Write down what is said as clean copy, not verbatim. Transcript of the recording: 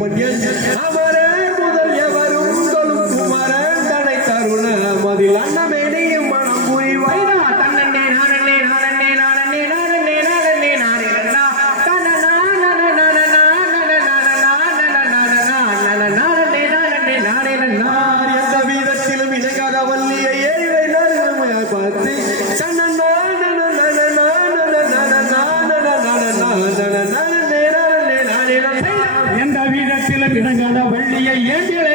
அமரே முதல் எவரும் தொழும் குமரன் தடை தருண மதில் அண்ணமேனியும் மனம் புரிவாய் தன்னே நானே நானே நானே நானே நானே நானே எந்த வீதத்திலும் இணைக்காத வள்ளியை ஏழை பார்த்து எந்த வீதத்திலும் இடங்காத வள்ளியை ஏந்திய